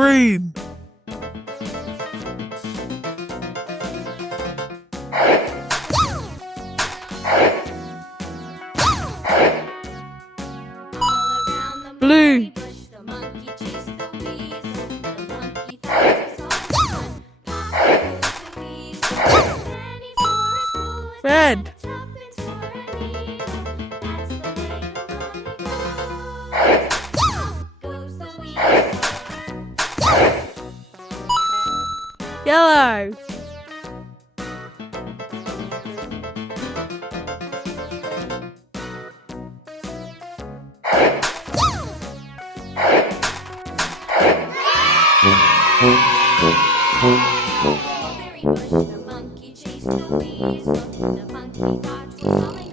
green. Blue. Red. Yellow. The monkey chased the weasel. The monkey got to